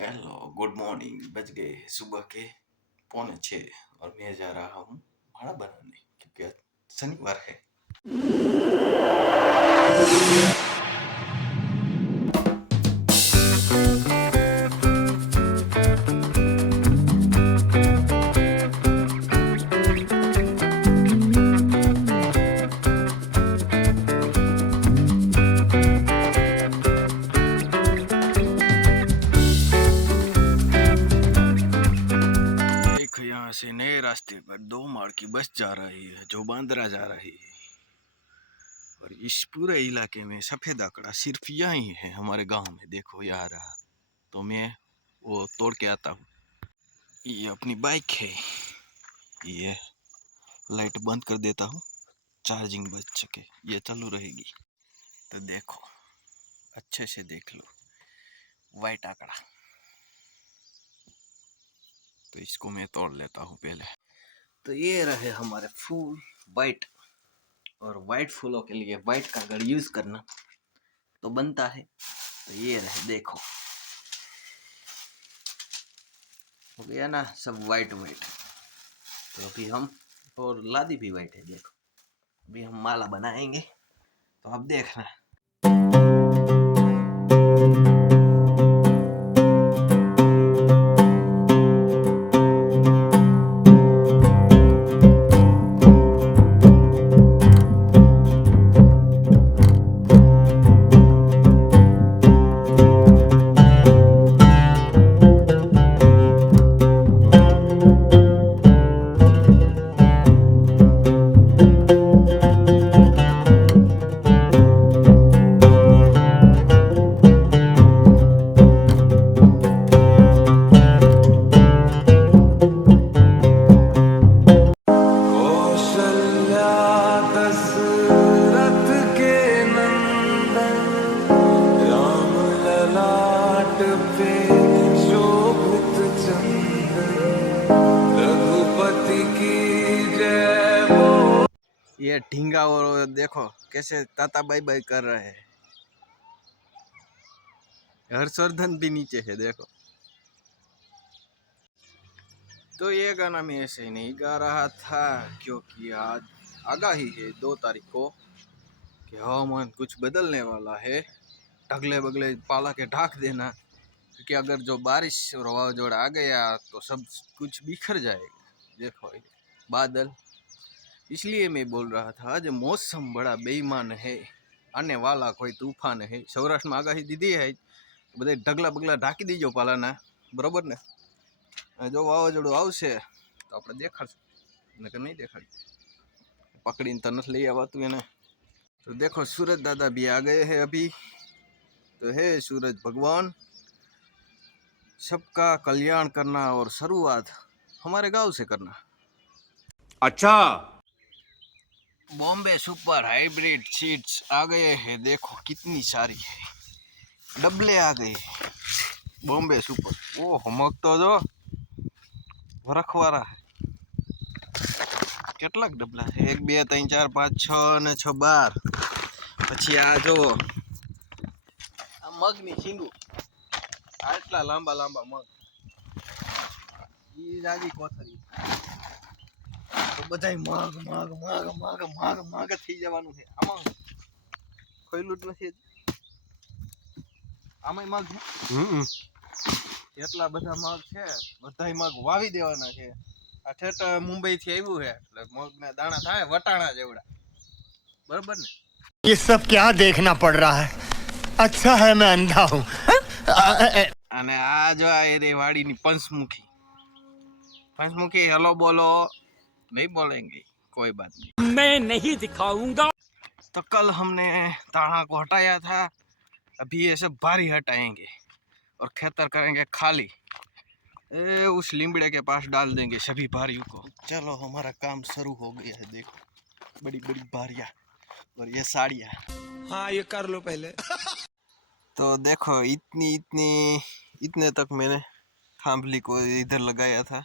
Hello good morning बज गए सुबह के पौने छः और मैं जा रहा हूँ भाड़ा बनाने, क्योंकि शनिवार है। रास्ते पर दो मार्ग की बस जा रही है, जो बांद्रा जा रही है। और इस पूरे इलाके में सफ़ेद आंकड़ा सिर्फ़ यहाँ ही, हमारे गाँव में। देखो यहाँ रहा तो मैं वो तोड़ के आता हूँ। ये अपनी बाइक है। ये लाइट बंद कर देता हूँ। चार्जिंग बच सके ये चालू रहेगी। तो देखो, अच्छे से देख लो। वाइट आंकड़ा। तो इसको मैं तोड़ लेता हूँ पहले। तो ये रहे हमारे फूल वाइट और वाइट फूलों के लिए वाइट का अगर यूज़ करना। तो बनता है। तो ये रहे, देखो। हो गया ना सब वाइट वाइट तो अभी हम, और लादी भी वाइट है, देखो। अभी हम माला बनाएँगे। तो अब देखना। कैसे ताता बाई बाई कर रहे हैं। हर्षवर्धन भी नीचे है, देखो। तो ये गाना मैं ऐसे ही नहीं गा रहा था, क्योंकि आज आगाही है दो तारीख को, कि हवामान कुछ बदलने वाला है। ढगले बगले पाला के ढाक देना, क्योंकि अगर जो बारिश और वावाजोड़ा आ गया तो सब कुछ बिखर जाएगा। देखो बादल। इसलिए मैं बोल रहा था आज मौसम बड़ा बेईमान है आने वाला कोई तूफान है સૌરાષ્ટ્રમાં આગાહી દીધી है બધા ઢગલા બગલા ઢાંકી દીજો પાલાના બરોબર ને અને જો વાવાઝોડું આવશે તો આપણે દેખાડશું નકર નહીં દેખાડી પકડીને તો નથી લઈ આવાતું એને तो देखो सूरज दादा भी आ गए हैं अभी तो हे सूरज भगवान सबका कल्याण करना और शुरुआत हमारे गांव से करना अच्छा बॉम्बे सुपर हाइब्रिड सीड्स आ गए हैं देखो कितनी सारी है डबले आ गए बॉम्बे सुपर ओ मग तो जो વરખવાળા કેટલાક ડબલા છે એક બે ત્રણ ચાર પાંચ છ અને છ બાર પછી આ જુઓ આ મગની છીંડું આટલા લાંબા લાંબા મગ ઈ જાજી કોથળી બધા માગ માગ માગ માગ માગ માગ થઈ જવાનું છે. આમાં કોઈ લૂટ નથી આમાં માગ એટલા બધા માગ છે. બધા માગ વાવી દેવાના છે. આ ઠેઠ મુંબઈ થી આવ્યું છે એટલે મગના દાણા થાય વટાણા જેવડા. બરોબર ને? ये सब क्या देखना पड़ रहा है अच्छा है मैं अंधा हूँ અને આ જો આ એરે વાડીની પંચમુખી. પંચમુખી હેલો બોલો. नहीं बोलेंगे कोई बात नहीं। मैं नहीं दिखाऊँगा। तो कल हमने ताड़ा को हटाया था अभी ये सब भारी हटाएँगे और खेतर करेंगे खाली। ए उस लीमड़े के पास डाल देंगे सभी भारियों को। चलो हमारा काम शुरू हो गया है देखो। बड़ी बड़ी भारियाँ और ये साड़ियाँ। हाँ ये कर लो पहले। तो देखो इतनी इतनी इतने तक मैंने थांभली को इधर लगाया था।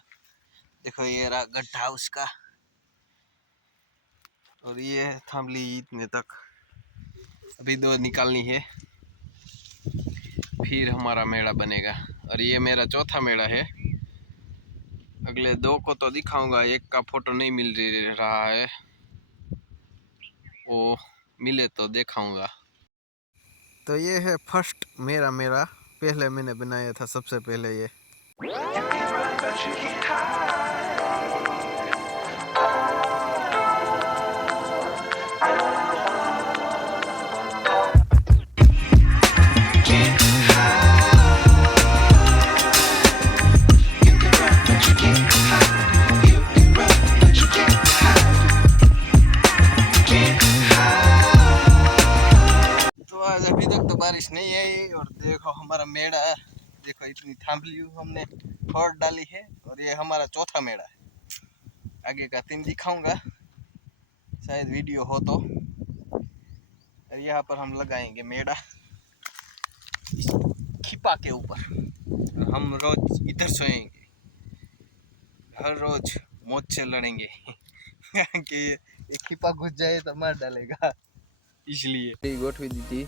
देखो ये रहा गड्ढा उसका। और ये है थांभली इतने तक। अभी दो निकालनी है। फिर हमारा मेला बनेगा। और ये मेरा चौथा मेला है। अगले दो को तो दिखाऊँगा, एक का फ़ोटो नहीं मिल रहा है। वो मिले तो दिखाऊँगा। तो ये है फ़र्स्ट मेरा मेरा पहले मैंने बनाया था सबसे पहले ये। और देखो हमारा मेड़ा देखो इतनी थाम्बली हमने खोड़ डाली है और ये हमारा चौथा मेड़ा है। आगे का तीन दिखाऊँगा। शायद वीडियो हो तो। और यहाँ पर हम लगाएँगे मेड़ा। खिपा के ऊपर। हम रोज इधर सोएँगे। हर रोज मौत से लड़ेंगे। कि खिपा घुस जाए तो मार डालेगा। इसलिए। गोठवी दी थी।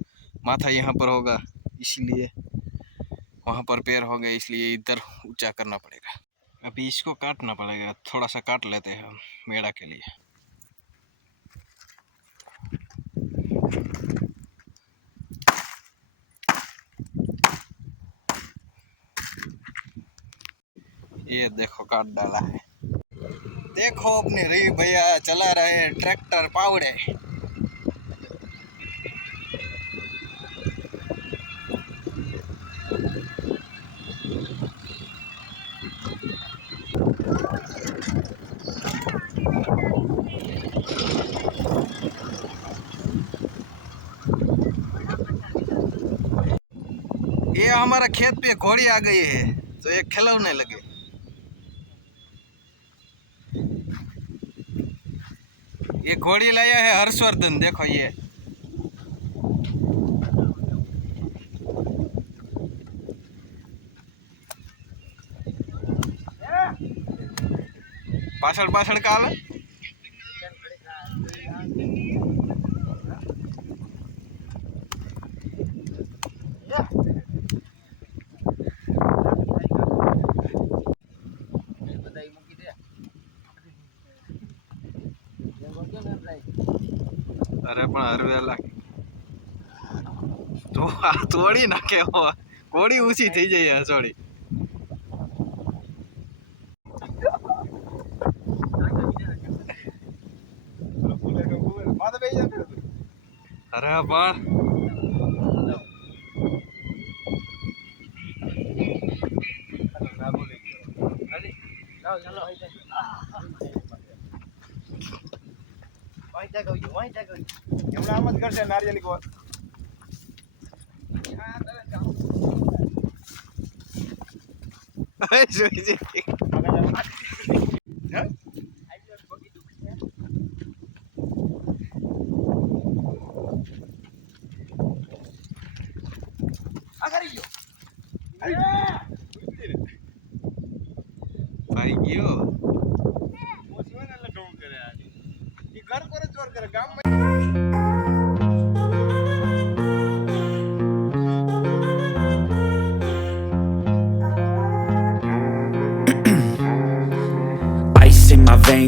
माथा यहाँ पर होगा, इसलिए वहाँ पर पैर होगा, इसलिए इधर ऊँचा करना पड़ेगा। अभी इसको काटना पड़ेगा थोड़ा सा काट लेते हैं हम मेड़ा के लिए। ये देखो काट डाला है। देखो अपने रही भैया, चला रहे ट्रैक्टर, पावड़े ये हमारा खेत पे घोड़ी आ गई है तो ये खिलौने लगे ये घोड़ी लाया है हर्षवर्धन देखो ये पासड़ पासड़ काल અરે પણ હરવેલા તો આ તોડી નાખે. કોડી ઊંચી થઈ જાય સોડી અરે પણ. હમણાં આમ જ કરશે નારિયેલી ગોળ. જોઈ છે.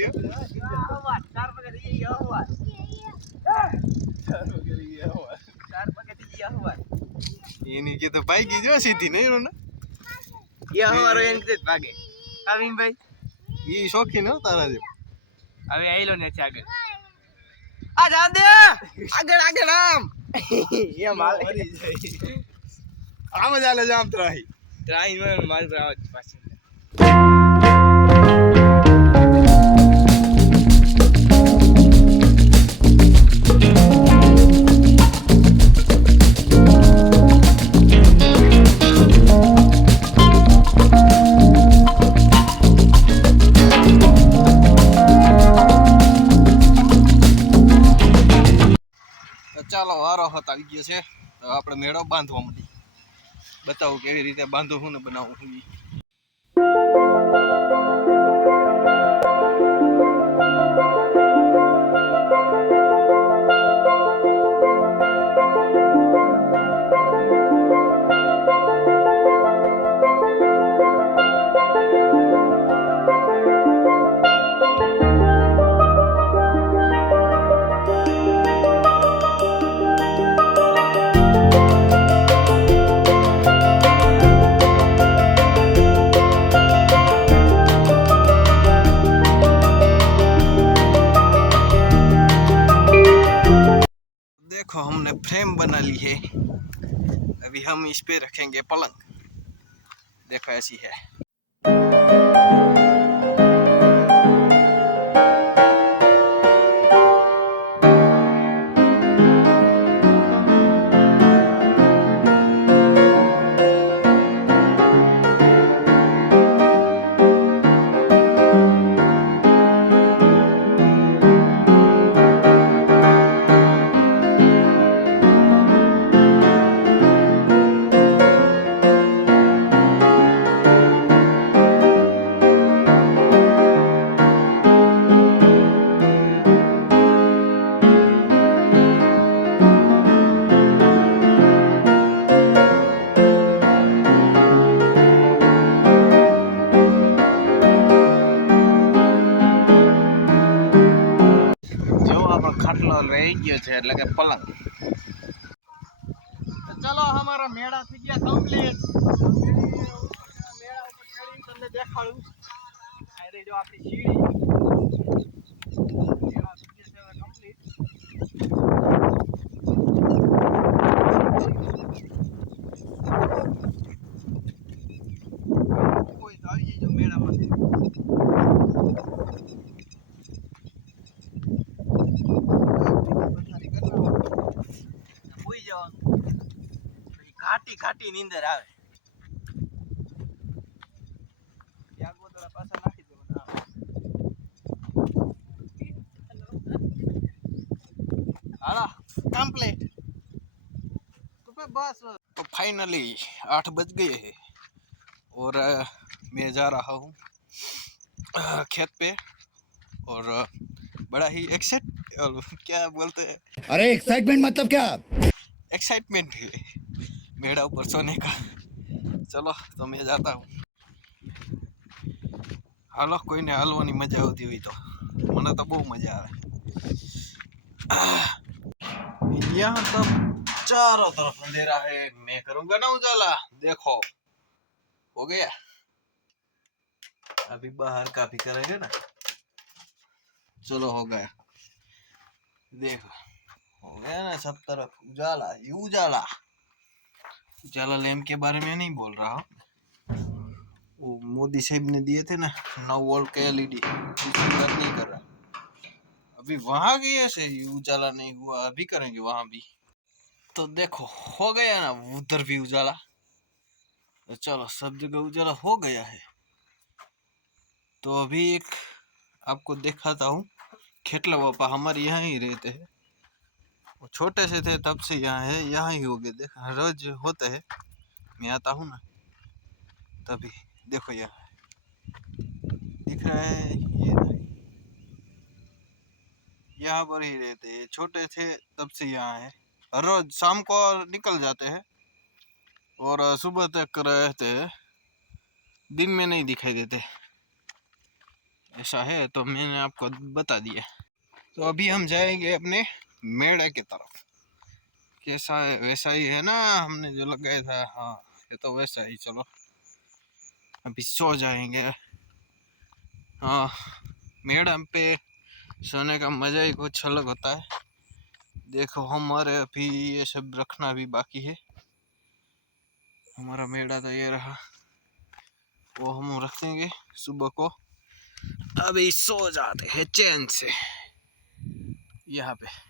કર્યા ચાર પગે થઈ ગયા હવા ચાર પગે થઈ ગયા હવા ચાર પગે થઈ ગયા હવા એની કે તો ભાઈ ગઈ જો સીધી નહીં રોને? એ હવારો એને કીધું ભાગે. કાવીન ભાઈ એ શોખીન હો તારા જેમ હવે આઈલો ને છે આગળ. આ જા દે આગળ આગળ આમ. એમ હાલે. આમ જ હાલે જામ ત્રાહી ત્રાહી મારી પાસે બતાવું કેવી રીતે બાંધું હું ને બનાવું देखो हमने फ्रेम बना ली है। अभी हम इस पे रखेंगे पलंग। देखो ऐसी है। ખાટલો રહી ગયો છે એટલે કે પલંગ. ચલો અમારા મેળા થઈ ગયા કમ્પ્લીટ. મેળા ઉપર ચડી તમને દેખાડું. આ જો આપણી સીડી. પછી ઘાટી ઘાટી નીંદર આવે ત્યાં ગોદડા પાછા નાખી દેવાના હાલા कंप्लीट तो पे बस तो फाइनली आठ बज गए हैं और अ, मैं जा रहा हूँ अ, खेत पे और अ, बड़ा ही एक्सेट और क्या बोलते हैं अरे एक्साइटमेंट मतलब क्या एक्साइटमेंट है मेड़ा ऊपर सोने का चलो तो मैं जाता हूँ હાલો કોઈને હાલવાની મજા આવતી હોય તો મને તો બહુ મજા આવે यहाँ तो चारों तरफ अंधेरा है मैं करूंगा ना उजाला देखो हो गया अभी बाहर का भी करेंगे ना चलो हो गया देखो हो गया ना सब तरफ उजाला ही उजाला उजाला लैम्प के बारे में नहीं बोल रहा वो मोदी साहब ने दिए थे ना, नौ वोल्ट के एलईडी। नहीं कर रहा। अभी वहाँ गए ही उजाला नहीं हुआ, अभी करेंगे वहाँ भी। तो देखो, हो गया ना उधर भी उजाला। तो चलो, सब जगह उजाला हो गया है। तो अभी एक आपको दिखाता हूँ खेतला पापा हमारे यहाँ ही रहते हैं। वो छोटे से थे, तब से यहाँ है, यहाँ ही हो गए। देखा रोज होते है। मैं आता हूँ ना, तभी। देखो यहाँ। दिख रहा है, ये यहाँ पर ही रहते हैं। छोटे थे, तब से यहाँ है। हर रोज शाम को निकल जाते हैं और सुबह तक रहते हैं। दिन में नहीं दिखाई देते। ऐसा है तो मैंने आपको बता दिया। तो अभी हम जाएँगे अपने मेड़े की तरफ़। कैसा है, वैसा ही है ना, हमने जो लगाया था। हाँ ये तो वैसा ही, चलो। अभी सो जाएँगे। हाँ मेड़म पे सोने का मज़ा ही कुछ अलग होता है। देखो, हमारे अभी ये सब रखना भी बाकी है। हमारा मेड़ा तो ये रहा। वो हम रख देंगे सुबह को। अभी सो जाते हैं, चैन से। यहाँ पे।